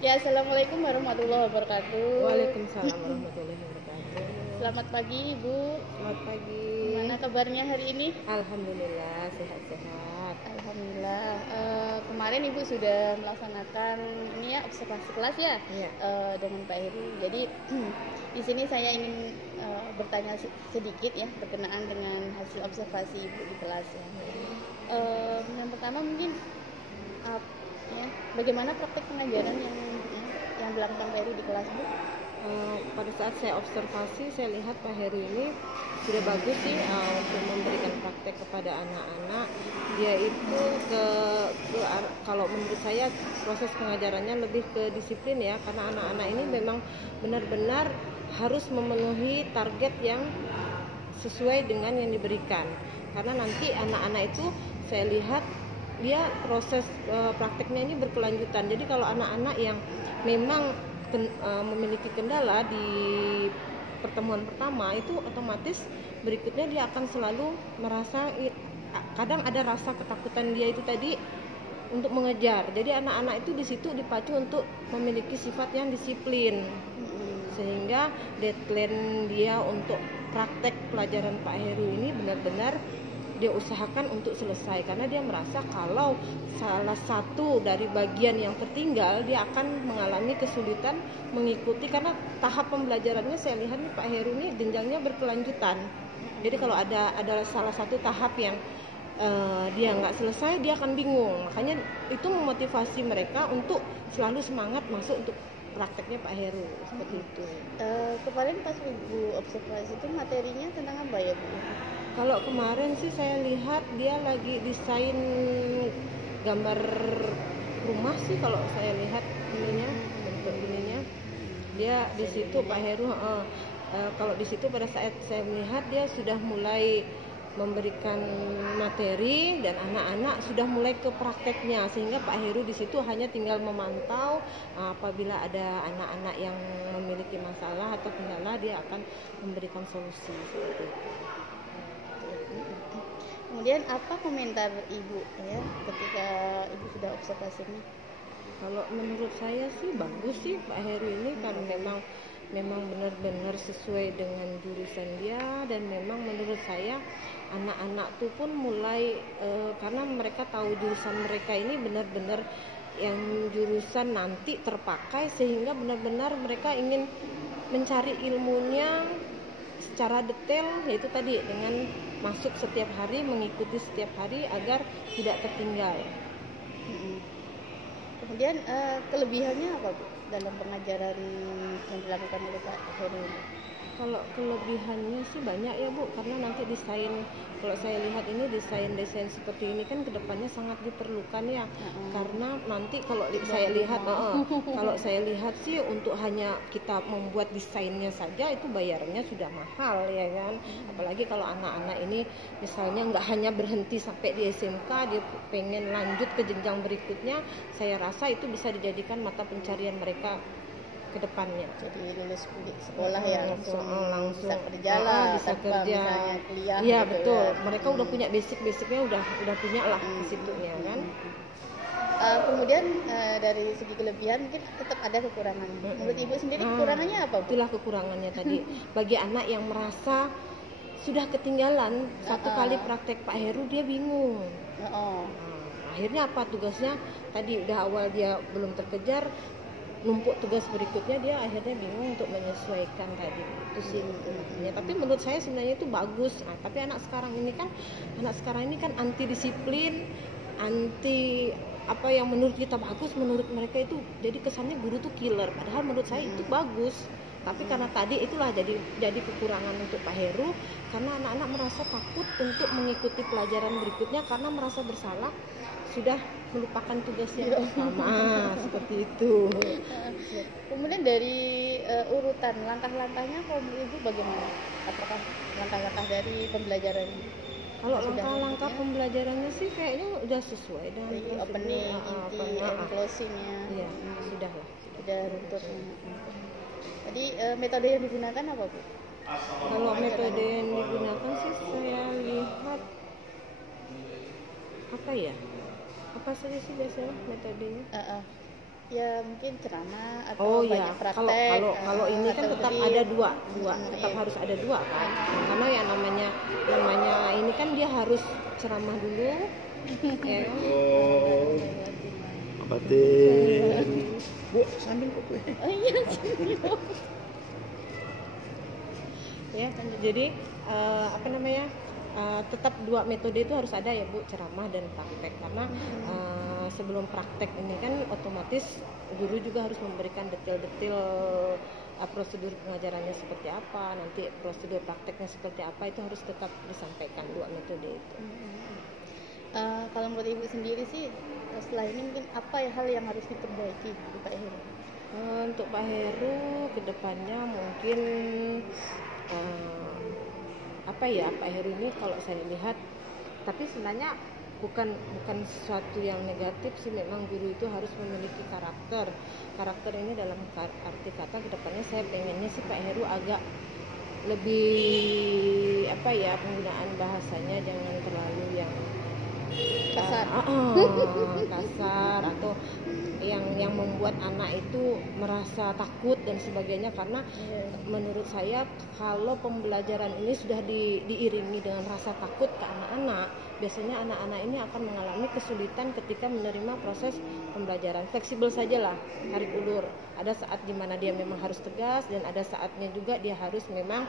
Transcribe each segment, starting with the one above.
Ya, assalamualaikum warahmatullahi wabarakatuh. Waalaikumsalam warahmatullahi wabarakatuh. Selamat pagi, Ibu. Selamat pagi. Gimana kabarnya hari ini? Alhamdulillah sehat-sehat. Alhamdulillah. Kemarin Ibu sudah melaksanakan ini ya observasi kelas ya, Iya. dengan Pak Heru. Jadi di sini saya ingin bertanya sedikit ya berkenaan dengan hasil observasi Ibu di kelas ya. Yang pertama mungkin ya, bagaimana praktek pengajaran yang dilakukan Pak Heru di kelas, Bu? Pada saat saya observasi, saya lihat Pak Heru ini sudah bagus sih untuk memberikan praktek kepada anak-anak. Dia itu kalau menurut saya proses pengajarannya lebih ke disiplin ya, karena anak-anak ini memang benar-benar harus memenuhi target yang sesuai dengan yang diberikan. Karena nanti anak-anak itu saya lihat dia proses prakteknya ini berkelanjutan. Jadi kalau anak-anak yang memang memiliki kendala di pertemuan pertama, itu otomatis berikutnya dia akan selalu merasa, kadang ada rasa ketakutan dia itu tadi untuk mengejar. Jadi anak-anak itu di situ dipacu untuk memiliki sifat yang disiplin, sehingga deadline dia untuk praktek pelajaran Pak Heru ini benar-benar dia usahakan untuk selesai, karena dia merasa kalau salah satu dari bagian yang tertinggal dia akan mengalami kesulitan mengikuti, karena tahap pembelajarannya saya lihat nih Pak Heru ini jenjangnya berkelanjutan. Jadi kalau ada salah satu tahap yang dia nggak selesai, dia akan bingung. Makanya itu memotivasi mereka untuk selalu semangat masuk untuk prakteknya Pak Heru seperti itu. Kemarin pas Ibu observasi itu materinya tentang apa ya, Bu? Kalau kemarin sih saya lihat dia lagi desain gambar rumah sih, kalau saya lihat ininya, bentuk ininya. Dia di situ Pak Heru kalau di situ pada saat saya melihat dia sudah mulai memberikan materi dan anak-anak sudah mulai ke prakteknya, sehingga Pak Heru di situ hanya tinggal memantau apabila ada anak-anak yang memiliki masalah atau kendala, dia akan memberikan solusi seperti itu. Kemudian apa komentar Ibu ya ketika Ibu sudah observasinya? Kalau menurut saya sih bagus sih Pak Heru ini, karena memang benar-benar sesuai dengan jurusan dia, dan memang menurut saya anak-anak tuh pun mulai karena mereka tahu jurusan mereka ini benar-benar yang jurusan nanti terpakai, sehingga benar-benar mereka ingin mencari ilmunya secara detail, yaitu tadi dengan masuk setiap hari, mengikuti setiap hari agar tidak tertinggal. Kemudian kelebihannya apa, Bu, dalam pengajaran yang dilakukan oleh Pak Heru? Kalau kelebihannya sih banyak ya Bu, karena nanti desain, kalau saya lihat ini desain seperti ini kan kedepannya sangat diperlukan ya. Karena nanti kalau saya lihat sih untuk hanya kita membuat desainnya saja itu bayarannya sudah mahal ya kan. Apalagi kalau anak-anak ini misalnya nggak hanya berhenti sampai di SMK, dia pengen lanjut ke jenjang berikutnya, saya rasa itu bisa dijadikan mata pencarian mereka ke depannya. Jadi lulus sekolah ya langsung bisa kerja bisa kerja, misalnya kuliah. Iya gitu betul. Ya. Mereka udah punya basicnya udah punya lah di situ ya kan. Kemudian dari segi kelebihan mungkin tetap ada kekurangan. Menurut Ibu sendiri kekurangannya apa, Bu? Itulah kekurangannya tadi. Bagi anak yang merasa sudah ketinggalan satu kali praktek Pak Heru, dia bingung. Akhirnya apa tugasnya? Tadi udah awal dia belum terkejar, numpuk tugas berikutnya, dia akhirnya bingung untuk menyesuaikan tadi. Itu sih ya, tapi menurut saya sebenarnya itu bagus. Tapi anak sekarang ini kan anti disiplin, anti apa yang menurut kita bagus, menurut mereka itu jadi kesannya guru tuh killer, padahal menurut saya itu bagus. Tapi karena tadi itulah jadi kekurangan untuk Pak Heru, karena anak-anak merasa takut untuk mengikuti pelajaran berikutnya karena merasa bersalah sudah melupakan tugasnya sama. Seperti itu. Kemudian dari urutan langkah-langkahnya kalau menurut Ibu bagaimana? Apakah langkah-langkah dari pembelajaran? Kalau langkah-langkah pembelajarannya sih kayaknya udah sesuai dengan opening, inti, and closingnya. Iya, sudah lah. Sudah runtut. Jadi metode yang digunakan apa, Bu? Kalau metode yang digunakan sih saya lihat apa saja sih biasanya metodenya? Ya mungkin ceramah Oh atau ya, banyak kalau praktek. kalau ini kan atau tetap brief. ada dua, tetap Iya. harus ada dua kan, karena yang namanya ini kan dia harus ceramah dulu, ya kan? Oh, batin. Bu, sambil kok gue. Oh iya sih. Ya, jadi apa namanya? Tetap dua metode itu harus ada ya Bu, ceramah dan praktek, karena sebelum praktek ini kan otomatis guru juga harus memberikan detail-detail prosedur pengajarannya seperti apa, nanti prosedur prakteknya seperti apa, itu harus tetap disampaikan dua metode itu. Kalau menurut Ibu sendiri sih setelah ini mungkin apa ya hal yang harus diperbaiki di Pak Heru? Untuk Pak Heru kedepannya mungkin apa ya, Pak Heru ini kalau saya lihat, tapi sebenarnya bukan sesuatu yang negatif sih, memang guru itu harus memiliki karakter ini dalam arti kata kedepannya saya pengennya sih Pak Heru agak lebih apa ya, penggunaan bahasanya jangan terlalu yang Kasar. Kasar atau yang membuat anak itu merasa takut dan sebagainya, karena menurut saya kalau pembelajaran ini sudah diiringi dengan rasa takut ke anak-anak, biasanya anak-anak ini akan mengalami kesulitan ketika menerima proses pembelajaran. Fleksibel sajalah, tarik ulur. Ada saat dimana dia memang harus tegas dan ada saatnya juga dia harus memang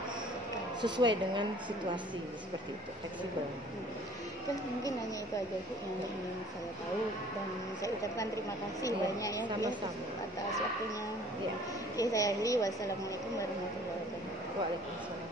sesuai dengan situasi, seperti itu, fleksibel. Oke, mungkin hanya itu aja Bu yang ingin saya tahu, dan saya ucapkan terima kasih banyak ya sama-sama atas waktunya. Ya. Oke, saya akhiri. Wassalamualaikum warahmatullahi wabarakatuh. Waalaikumsalam.